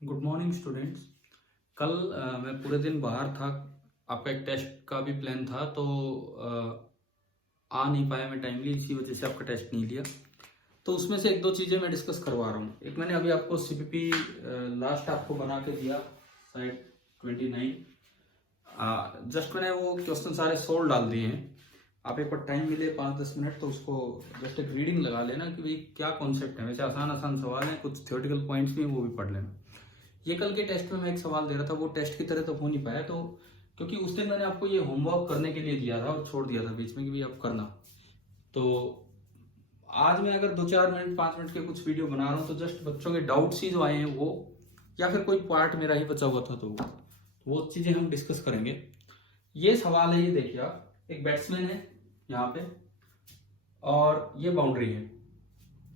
Good morning students. कल मैं पूरे दिन बाहर था। आपका एक टेस्ट का भी प्लान था तो आ नहीं पाया मैं टाइमली, इसी वजह से आपका टेस्ट नहीं लिया। तो उसमें से एक दो चीज़ें मैं डिस्कस करवा रहा हूँ। एक मैंने अभी आपको सीपीपी लास्ट आपको बना के दिया, शायद 29। जस्ट मैंने वो क्वेश्चन सारे सोल्व डाल दिए हैं। आप एक बार टाइम मिले 5-10 मिनट तो उसको जस्ट एक रीडिंग लगा लेना कि भाई क्या कॉन्सेप्ट है। वैसे आसान आसान सवाल हैं, कुछ थ्योरेटिकल पॉइंट्स भी हैं, वो भी पढ़ लेना। ये कल के टेस्ट में मैं एक सवाल दे रहा था, वो टेस्ट की तरह तो हो नहीं पाया, तो क्योंकि उस दिन मैंने आपको ये होमवर्क करने के लिए दिया था और छोड़ दिया था बीच में कि भाई आप करना। तो आज मैं अगर 2-4 मिनट 5 मिनट के कुछ वीडियो बना रहा हूँ तो जस्ट बच्चों के डाउट्स ही जो आए हैं वो, या फिर कोई पार्ट मेरा ही बचा हुआ था तो वो चीजें हम डिस्कस करेंगे। ये सवाल है, ये देखिए आप, एक बैट्समैन है यहाँ पे और ये बाउंड्री है,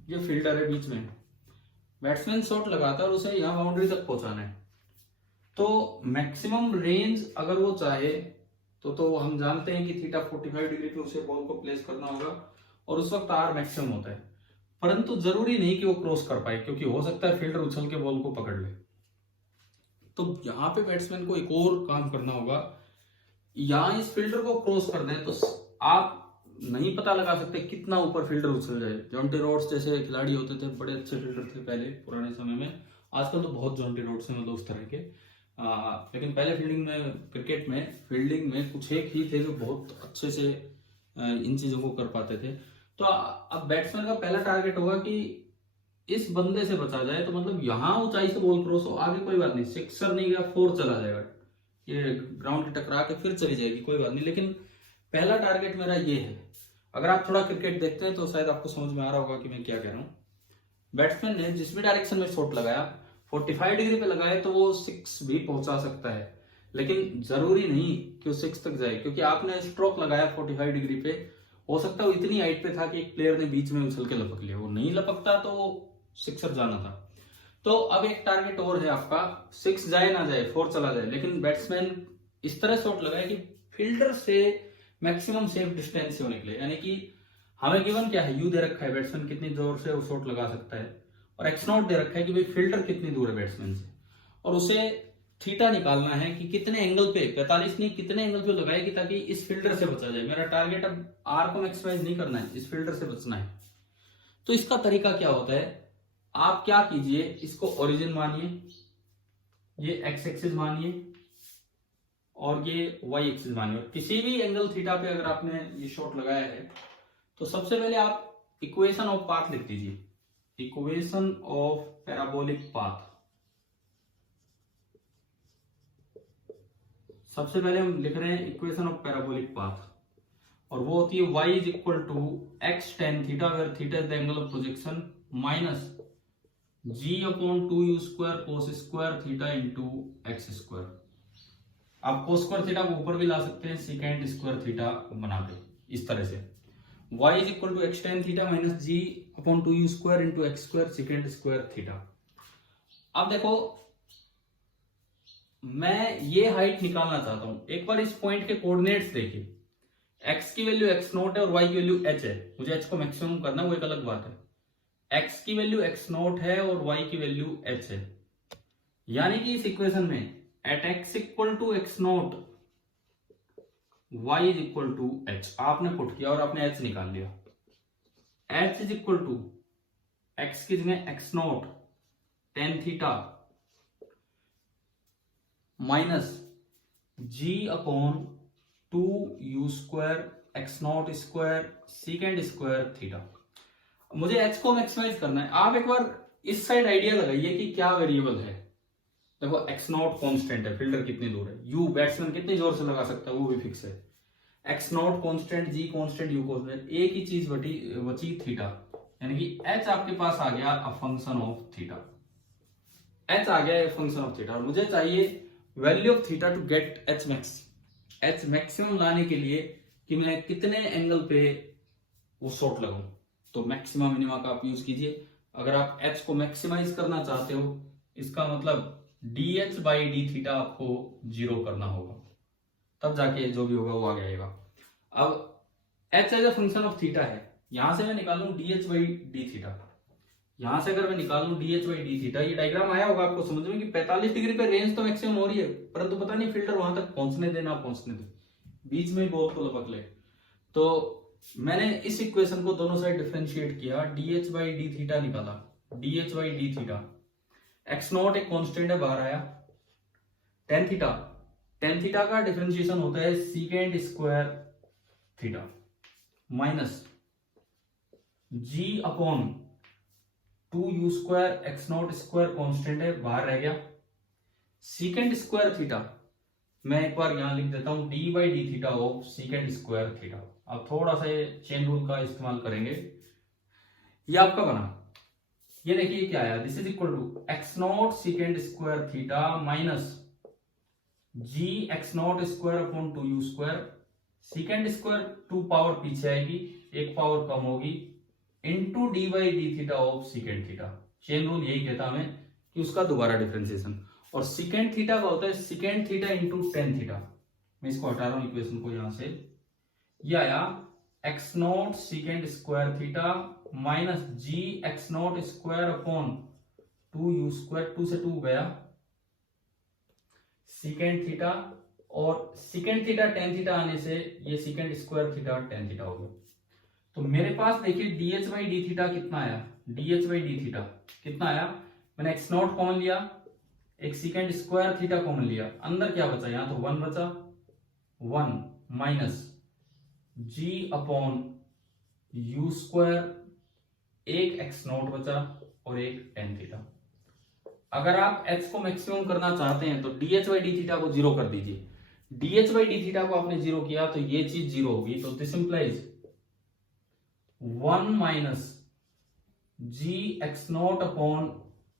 ये फील्डर है बीच में। बैट्समैन शॉट लगाता है और उसे यहाँ बाउंड्री तक पहुंचाना है। तो मैक्सिमम रेंज अगर वो चाहे तो हम जानते हैं कि थीटा 45 डिग्री पे उसे बॉल को प्लेस करना होगा और उस वक्त आर मैक्सिमम होता है। परंतु जरूरी नहीं कि वो क्रॉस कर पाए, क्योंकि हो सकता है फील्डर उछल के बॉल को पकड़ ले। तो यहाँ पे बैट्समैन को एक और काम करना होगा, यहाँ इस फील्डर को क्रॉस कर दें तो आप नहीं पता लगा सकते कितना ऊपर फील्डर उछल जाए। जॉन्टी रोड्स जैसे खिलाड़ी होते थे, बड़े अच्छे फील्डर थे पहले पुराने समय में। आजकल तो बहुत जॉन्टी रोड्स हैं, मतलब उस तरह के। लेकिन पहले फील्डिंग में, क्रिकेट में फील्डिंग में कुछ एक ही थे जो बहुत अच्छे से इन चीजों को कर पाते थे। तो अब बैट्समैन का पहला टारगेट होगा कि इस बंदे से बचा जाए। तो मतलब यहाँ ऊंचाई से बॉल क्रॉस हो, आगे कोई बात नहीं, सिक्सर नहीं गया, फोर चला जाएगा, ये ग्राउंड की टकरा के फिर चली जाएगी, कोई बात नहीं। लेकिन पहला टारगेट मेरा ये है। अगर आप थोड़ा क्रिकेट देखते हैं तो शायद आपको समझ में आ रहा होगा कि मैं क्या कह रहा हूँ। बैट्समैन ने जिस भी डायरेक्शन में शॉट लगाया, 45 डिग्री पे लगाए तो वो 6 भी पहुंचा सकता है, लेकिन जरूरी नहीं कि वो 6 तक जाए। क्योंकि आपने स्ट्रोक लगाया 45 डिग्री पे, हो सकता है वो इतनी हाइट पे था कि एक प्लेयर ने बीच में उछल के लपक लिया, वो नहीं लपकता तो वो सिक्सर जाना था। तो अब एक टारगेट और है आपका, 6 जाए ना जाए, 4 चला जाए, लेकिन बैट्समैन इस तरह शॉट लगाए कि फील्डर से मैक्सिमम सेफ डिस्टेंस से वो निकले। यानी कि हमें गिवन क्या है, यू दे रखा है बैट्समैन कितनी जोर से वो शॉट लगा सकता है, और एक्स नॉट दे रखा है कि भाई फील्डर कितनी दूर है बैट्समैन से, और उसे थीटा निकालना है कि कितने एंगल पे, 45 नहीं, कितने एंगल पे लगाएगी ताकि इस फील्डर से बचा जाए। मेरा टारगेट अब आर को मैक्सिमाइज नहीं करना है, इस फील्डर से बचना है। तो इसका तरीका क्या होता है, आप क्या कीजिए, इसको ओरिजिन मानिए, ये एक्स एक्सिस मानिए और ये वाई एक्सिस मानिए, और किसी भी एंगल थीटा पे अगर आपने ये शॉट लगाया है तो सबसे पहले आप इक्वेशन ऑफ पाथ लिख दीजिए, इक्वेशन ऑफ पैराबोलिक पाथ। सबसे पहले हम लिख रहे हैं इक्वेशन ऑफ पैराबोलिक पाथ, और वो होती है y is equal to x tan theta, where theta is the angle of projection, minus g upon 2u square cos square theta into x square. आप कोस स्क्वायर थीटा को ऊपर भी ला सकते हैं सीकेंट स्क्वायर थीटा बना के, इस तरह से y is equal to x tan theta minus g upon 2u square into x square secant square theta. अब देखो, मैं ये हाइट निकालना चाहता हूं। एक बार इस पॉइंट के कोऑर्डिनेट्स देखिए, x की वैल्यू x नोट है और y की वैल्यू h है। मुझे h को मैक्सिमम करना है, वो एक अलग बात है। x की वैल्यू x नोट है और y की वैल्यू h है। यानी कि इस इक्वेशन में at x equal to x naught y is equal to h आपने पुट किया और आपने h निकाल लिया। h is equal to x की जगह x naught tan theta minus g upon 2u square x naught square secant square theta. मुझे h को मैक्सिमाइज करना है। आप एक बार इस साइड आइडिया लगाइए कि क्या वेरिएबल है। देखो एक्स नॉट कॉन्स्टेंट है, फील्डर कितनी दूर है, u बैट्समैन कितनी जोर से लगा सकता है वो भी फिक्स है, x naught constant, g constant, u constant, एक ही चीज बची थीटा। यानी कि h आपके पास आ गया a function of theta, h आ गया फंक्शन ऑफ थीटा। और मुझे चाहिए value of theta to get h max, h maximum लाने के लिए कि मैं कितने एंगल पे वो शॉट लगाऊं। तो मैक्सिमम मिनिमा का आप यूज कीजिए। अगर आप h को मैक्सिमाइज करना चाहते हो, इसका मतलब dh बाई डी थीटा आपको 0 करना होगा, तब जाके जो भी होगा वो आ जाएगा। अब h as a function of theta है, यहां से मैं निकालूं dh बाई डी थीटा, यहां से अगर मैं निकालूं dh बाई डी थीटा, ये डायग्राम आया होगा आपको समझ में कि 45 डिग्री पे रेंज तो मैक्सिमम हो रही है, परंतु पता नहीं फिल्टर वहां तक पहुंचने दे ना पहुंचने दे, बीच में बहुत को लपक ले। तो मैंने इस इक्वेशन को दोनों साइड डिफरेंशिएट किया, dh बाई डी थीटा निकाला, dh by d theta, x not एक कांस्टेंट है बाहर आया, टेन थीटा का डिफरेंशिएशन होता है सीकेंड square theta minus g upon 2u square, x naught square constant है बाहर रह गया, सीकेंड स्क्वायर थीटा मैं एक बार यहां लिख देता हूं, d by d theta of सीकेंड square theta. अब थोड़ा सा चेन रूल का इस्तेमाल करेंगे, ये आपका बना, ये देखिए क्या आया, this is equal to x naught secant square theta minus g x naught square upon 2u square, secant square 2 power पीछे आएगी, एक पावर कम होगी, into d by d theta of secant theta. Chain rule यही कहता हमें कि उसका दोबारा डिफरेंशिएशन, और सीकेंड थीटा का होता है secant theta into tan theta. मैं इसको हटा रहा हूं इक्वेशन को यहां से, ये आया x naught secant square theta minus g x naught square upon 2u square, 2 से 2 गया, सीकेंड थीटा, और सीकेंड थीटा टेन थीटा आने से ये सीकेंड स्क्वायर थीटा टेन थीटा हो गया। तो मेरे पास देखिए dh बाई डी थीटा कितना आया, dh बाई डी थीटा कितना आया, मैंने एक्स नॉट कॉमन लिया, एक सीकेंड स्क्वायर थीटा कॉमन लिया, अंदर क्या बचा, यहां तो 1 बचा, 1 minus g upon u square, एक एक्स नॉट बचा और एक टेन थीटा। अगर आप h को मैक्सिमम करना चाहते हैं तो dh बाई डी थीटा को जीरो कर दीजिए, dh बाई डी थीटा को आपने जीरो किया तो ये चीज जीरो होगी, तो this implies 1 minus g x naught upon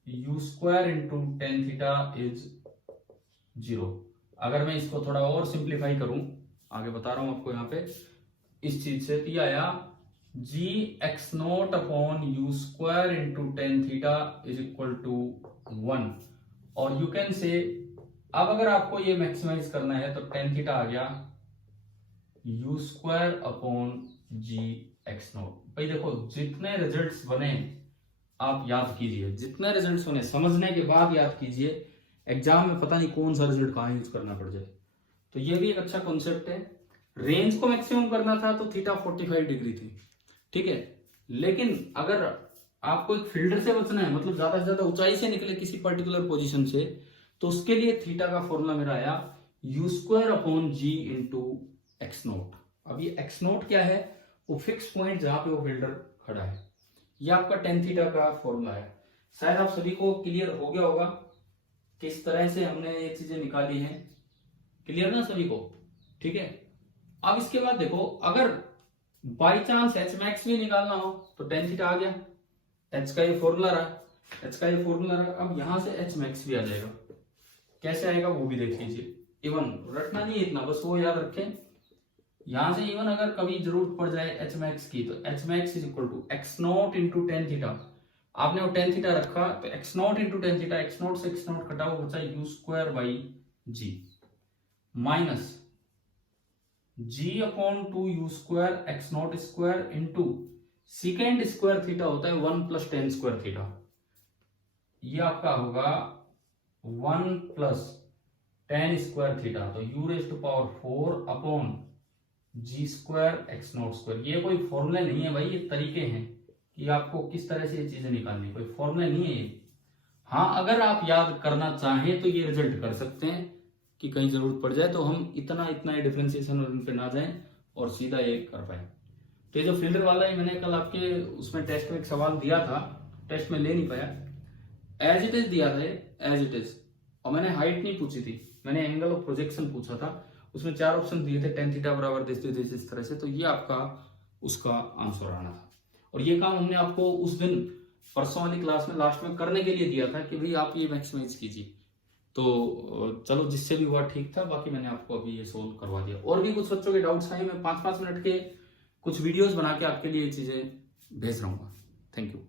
u square into tan theta is zero. अगर मैं इसको थोड़ा और सिंप्लीफाई करूं, आगे बता रहा हूं आपको यहां पे इस चीज से, तो आया g x naught upon u square into tan theta is equal to 1, और यू कैन से, अब अगर आपको ये मैक्सिमाइज करना है तो टेन थीटा आ गया u square upon g x naught. भाई देखो जितने रिजल्ट्स बने आप याद कीजिए, जितने रिजल्ट्स बने समझने के बाद याद कीजिए, एग्जाम में पता नहीं कौन सा रिजल्ट कहां यूज करना पड़ जाए। तो ये भी एक अच्छा कॉन्सेप्ट है। रेंज को मैक्सिमम करना था तो थीटा 45 डिग्री थी, ठीक है, लेकिन अगर आपको एक फील्डर से बचना है, मतलब ज्यादा से ज्यादा ऊंचाई से निकले किसी पर्टिकुलर पोजीशन से, तो उसके लिए थीटा का फॉर्मूला मेरा आया u square upon g into x naught. अब ये एक्स नोट क्या है, वो फिक्स पॉइंट जहां पे वो फील्डर खड़ा है, ये आपका टेन थीटा का फॉर्मूला है। शायद आप सभी को क्लियर हो गया होगा किस तरह से हमने ये चीजें निकाली हैं, क्लियर ना सभी को, ठीक है। अब इसके बाद देखो, अगर बाई चांस एच मैक्स भी निकालना हो तो टेन थीटा आ गया, एच का ये फॉर्मूला रहा, एच का ये फॉर्मूला रहा। अब यहां से एच मैक्स भी आ जाएगा, कैसे आएगा वो भी देख लीजिए। इवन रटना नहीं है इतना, बस वो याद रखें, यहां से इवन अगर कभी जरूरत पड़ जाए एच मैक्स की, तो h max is equal to x naught into tan theta. आपने वो टेन थीटा रखा तो x naught into tan theta, x naught से एक्स नॉट कटा, वो बचा u square by g minus g upon 2u square x naught square into secant square theta होता है 1 प्लस टेन स्क्वायर थीटा, ये आपका होगा 1 प्लस टेन स्क्वायर थीटा, तो u raise to power 4 upon g square x naught square. ये कोई formula नहीं है भाई, ये तरीके हैं कि आपको किस तरह से ये चीजें निकालनी, कोई फॉर्मूला नहीं है ये। हाँ, अगर आप याद करना चाहें तो ये रिजल्ट कर सकते हैं कि कहीं जरूरत पड़ जाए तो हम इतना डिफरेंशिएशन और उन पे ना जाएं और सीधा ये कर पाए। तो ये जो फिल्डर वाला है, मैंने कल आपके उसमें टेस्ट में एक सवाल दिया था, टेस्ट में ले नहीं पाया, एज इट इज दिया था एज इट इज, और मैंने हाइट नहीं पूछी थी, मैंने एंगल ऑफ प्रोजेक्शन पूछा था। उसमें 4 ऑप्शन दिए थे, टेन थीटा बराबर इस तरह से, तो ये आपका उसका आंसर आना था। और ये काम हमने आपको उस दिन परसों वाली क्लास में लास्ट में करने के लिए दिया था कि भाई आप ये मैक्सिमाइज कीजिए। तो चलो जिससे भी हुआ ठीक था, बाकी मैंने आपको अभी ये सोल्व करवा दिया। और भी कुछ बच्चों के डाउट्स आए, मैं 5-5 मिनट के कुछ वीडियोस बना के आपके लिए ये चीजें भेज रहा हूँ। Thank you.